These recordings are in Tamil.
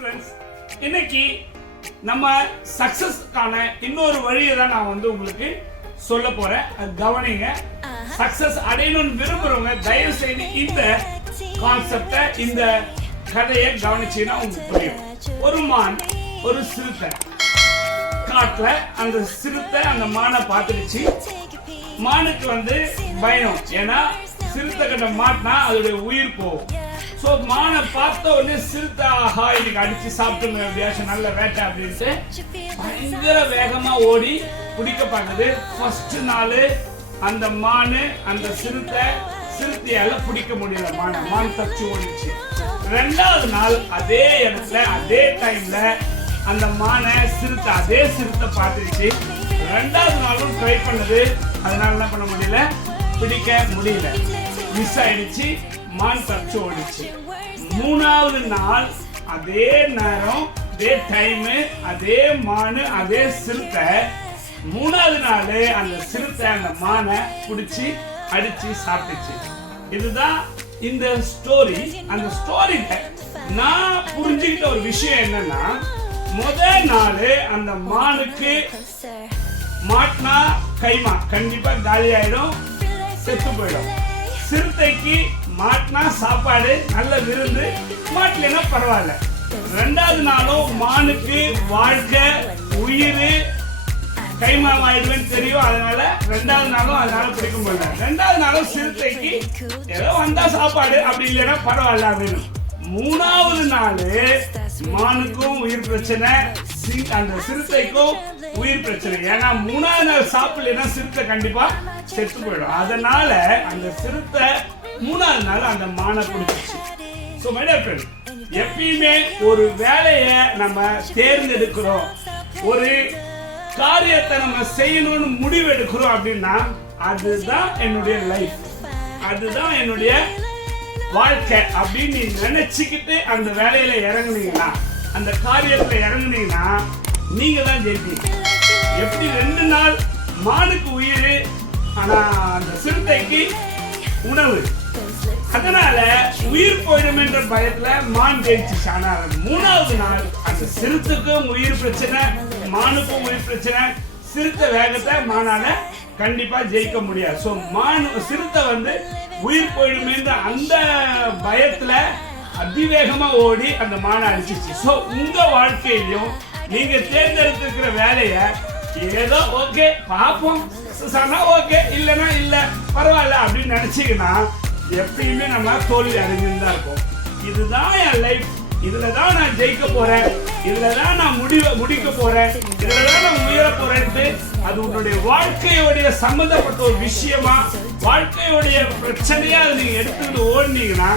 ஃப்ரெண்ட்ஸ், இன்னைக்கு நம்ம சக்சஸ்க்கான இன்னொரு வழியை தான் நான் உங்களுக்கு சொல்ல போறேன். கவனிங்க. சக்சஸ் அடையணும்னு விரும்புறவங்க தயவு செய்து இந்த கான்செப்டை, இந்த கதையை கவனிச்சீங்கன்னா உங்களுக்கு புரியும். ஒரு மான், ஒரு சிறுத்தை காட்டுல, அந்த சிறுத்தை அந்த மானை பார்த்துடுச்சு. மானுக்கு பயம், ஏன்னா சிறுத்தை கிட்ட மாட்டினா அதோடைய உயிர் போகும். சோ மானை பார்த்த உடனே சிறுத்தை ஆஹா இன்னைக்கு அடிச்சு சாப்பிட்டு எப்படியாச்சும் நல்ல வேட்டை அப்படின்ட்டு பயங்கர வேகமா ஓடி பிடிக்க பார்க்குது. ஃபர்ஸ்ட் நாள் அந்த மானு அந்த சிறுத்தையால பிடிக்க முடியல. மான் தச்சு ஓடிச்சு. ரெண்டாவது நாள் அதே இடத்துல அதே டைம்ல அந்த மானை அதே சிறுத்தை பார்த்துருச்சு. ரெண்டாவது நாளும் ட்ரை பண்ணுது. அதனால என்ன பண்ண முடியல, பிடிக்க முடியல, மிஸ் ஆயிடுச்சு. மான் தச்சு ஓடிச்சு. மூணாவது நாள் அதே நேரம், அதே டைம், அதே மானு, அதே சிறுத்தை. மூணாவது நாள் அந்த சிறுத்தை அந்த மானை பிடிச்சி அடிச்சு சாப்பிட்டுச்சு. இதுதான் இந்த ஸ்டோரி. அந்த ஸ்டோரியில நான் புரிஞ்சுக்கிட்ட ஒரு விஷயம் என்னன்னா, முதல் நாள் அந்த மானுக்கு மாட்டினா கைமா கண்டிப்பா காலி ஆயிடும், செத்து போயிடும். சிறுத்தைக்கு மாட்டினா சாப்பாடு, நல்ல விருந்து, மாட்டலைன்னா பரவாயில்ல. ரெண்டாவது நாளும் மானுக்கு வாழ்க்கை, உயிர், கைமாவாயிடுவேன்னு தெரியும். அதனால ரெண்டாவது நாளும் அதனால பிடிக்க முடியல. ரெண்டாவது நாளும் சிறுத்தைக்கு ஏதோ வந்தா சாப்பாடு, அப்படி இல்லைன்னா பரவாயில்ல அப்படின்னு. மூணாவது நாள் மானுக்கும் உயிர் பிரச்சனை, அந்த சிறுத்தைக்கும் உயிர் பிரச்சனை. ஏன்னா மூணாவது நாள் சாப்பிடலைன்னா சிறுத்தை கண்டிப்பா செத்து போயிடும். அதனால அந்த சிறுத்தை மூணாவது நாள் அந்த மானை பிடிச்சிச்சு. சோ மை டியர் ஃப்ரெண்ட், எப்பயுமே ஒரு வேலையை நம்ம தேர்ந்தெடுக்கிறோம், ஒரு காரியத்தை நம்ம செய்யணும்னு முடிவு எடுக்கிறோம் அப்படின்னா அதுதான் என்னுடைய லைஃப், அதுதான் என்னுடைய வாழ்க்கை அப்படின்னு நீ நினைச்சுக்கிட்டு அந்த வேலையில இறங்குனீங்கன்னா, அந்த காரியத்துல இறங்குனீங்கன்னா நீங்க தான் ஜெயிப்பீங்க. எப்படி 2 நாள் மானுக்கு உயிர், ஆனா அந்த சிறுத்தைக்கு உணவு. அதனால உயிர் போயிடும் என்ற பயத்துல மான் ஜெயிச்சிச்சு. ஆனா மூணாவது நாள் அந்த சிறுத்தைக்கும் உயிர் பிரச்சனை, மானுக்கும் உயிர் பிரச்சனை. சிறுத்தை வேகத்தை மானால கண்டிப்பா ஜெயிக்க முடியாது. சோ சிறுத்தை உயிர் போயிடும் என்ற அந்த பயத்துல அதிவேகமா ஓடி அந்த மானை அடிச்சிச்சு. சோ உங்க வாழ்க்கையிலும் நீங்க தேர்ந்தெடுத்திருக்கிற வேலைய ஏதோ ஓகே பாப்போம், ஓகே இல்லைன்னா இல்ல பரவாயில்ல அப்படின்னு நினைச்சீங்கன்னா எப்பயுமே நம்ம தோல்வி அடைஞ்சுதான் இருப்போம். இதுதான் என் லைஃப், இதுலதான் நான் ஜெயிக்க போறேன், இதுலதான் நான் முடிக்க போறேன், இதுலதான் நான் உயர போறேன்ட்டு அது உன்னுடைய வாழ்க்கையோடைய சம்பந்தப்பட்ட ஒரு விஷயமா, வாழ்க்கையோடைய பிரச்சனையா நீங்க எடுத்துக்கிட்டு ஓடுனீங்கன்னா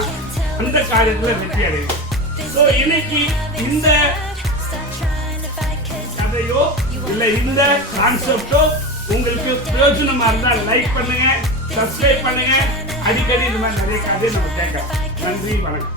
அந்த காரியத்துல வெற்றி அடையும். சோ இன்னைக்கு இந்த கதையோ இல்ல இந்த கான்செப்டோ உங்களுக்கு பிரயோஜனமா இருந்தா லைக் பண்ணுங்க, சப்ஸ்கிரைப் பண்ணுங்க. அடிக்கடி இந்த மாதிரி நிறைய கதை நம்ம கேட்கலாம். நன்றி, வணக்கம்.